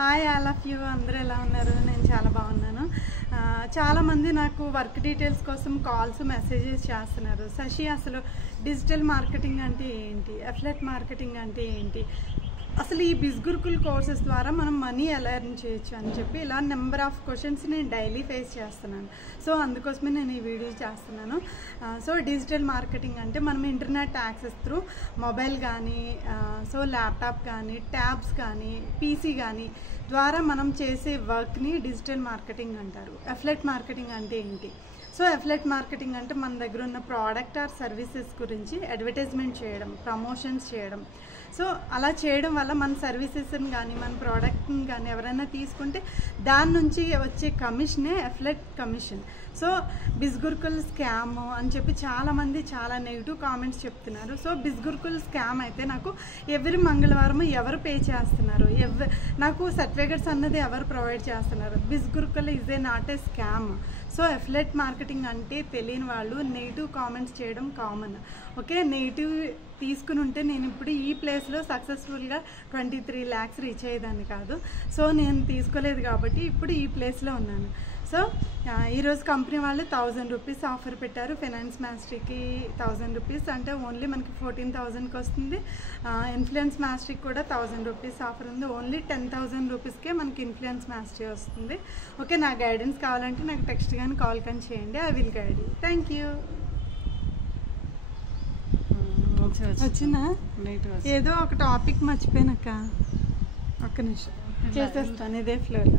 Hi all of you, అందరూ ఎలా ఉన్నారు? నేను చాలా బాగున్నాను. చాలామంది నాకు వర్క్ డీటెయిల్స్ కోసం కాల్స్ మెసేజెస్ చేస్తున్నారు. శశి, అసలు డిజిటల్ మార్కెటింగ్ అంటే ఏంటి, అఫిలియేట్ మార్కెటింగ్ అంటే ఏంటి, అసలు ఈ బిజ్గురుకుల్ కోర్సెస్ ద్వారా మనం మనీ ఎలా ఎర్న్ చేయొచ్చు అని చెప్పి ఇలా నెంబర్ ఆఫ్ క్వశ్చన్స్ నేను డైలీ ఫేస్ చేస్తున్నాను. సో అందుకోసమే నేను ఈ వీడియో చేస్తున్నాను. సో డిజిటల్ మార్కెటింగ్ అంటే మనం ఇంటర్నెట్ యాక్సెస్ త్రూ మొబైల్ కానీ, సో ల్యాప్టాప్ కానీ, ట్యాబ్స్ కానీ, పీసీ కానీ ద్వారా మనం చేసే వర్క్ని డిజిటల్ మార్కెటింగ్ అంటారు. అఫిలియేట్ మార్కెటింగ్ అంటే ఏంటి? సో అఫిలియేట్ మార్కెటింగ్ అంటే మన దగ్గర ఉన్న ప్రోడక్ట్ ఆర్ సర్వీసెస్ గురించి అడ్వర్టైజ్మెంట్ చేయడం, ప్రమోషన్స్ చేయడం. సో అలా చేయడం వల్ల మన సర్వీసెస్ని కానీ మన ప్రోడక్ట్ని కానీ ఎవరైనా తీసుకుంటే దాని నుంచి వచ్చే కమిషనే అఫిలియేట్ కమిషన్. సో బిజ్గురుకుల్ స్కామ్ అని చెప్పి చాలామంది చాలా నెగిటివ్ కామెంట్స్ చెప్తున్నారు. సో బిజ్గురుకుల్ స్కామ్ అయితే నాకు ఎవ్రీ మంగళవారం ఎవరు పే చేస్తున్నారు, నాకు సర్టిఫికెట్స్ అన్నది ఎవరు ప్రొవైడ్ చేస్తున్నారు? Bizgurukul is a not a scam. So affiliate marketing అంటే తెలియని వాళ్ళు నెగిటివ్ కామెంట్స్ చేయడం కామన్. ఓకే, నెగిటివ్ తీసుకుని ఉంటే నేను ఇప్పుడు ఈ ప్లేస్లో సక్సెస్ఫుల్గా 23 lakhs రీచ్ అయ్యేదాన్ని కాదు. సో నేను తీసుకోలేదు కాబట్టి ఇప్పుడు ఈ ప్లేస్లో ఉన్నాను. సో ఈరోజు కంపెనీ వాళ్ళు 1000 రూపీస్ ఆఫర్ పెట్టారు. ఫైనాన్స్ మాస్టరీకి 1000 రూపీస్ అంటే ఓన్లీ మనకి 14,000కి వస్తుంది. ఇన్ఫ్లుయెన్స్ మాస్టరీకి కూడా 1000 రూపీస్ ఆఫర్ ఉంది. ఓన్లీ 10,000 రూపీస్కే మనకి ఇన్ఫ్లుయెన్స్ మాస్టరీ వస్తుంది. ఓకే, నా గైడెన్స్ కావాలంటే నాకు టెక్స్ట్ కానీ కాల్ కానీ చేయండి. I will guide you. Thank you. వచ్చిందా? ఏదో ఒక టాపిక్ మర్చిపోయినాక ఒక్క నిమిషం చేసేస్తాను ఇదే ఫ్లోలో.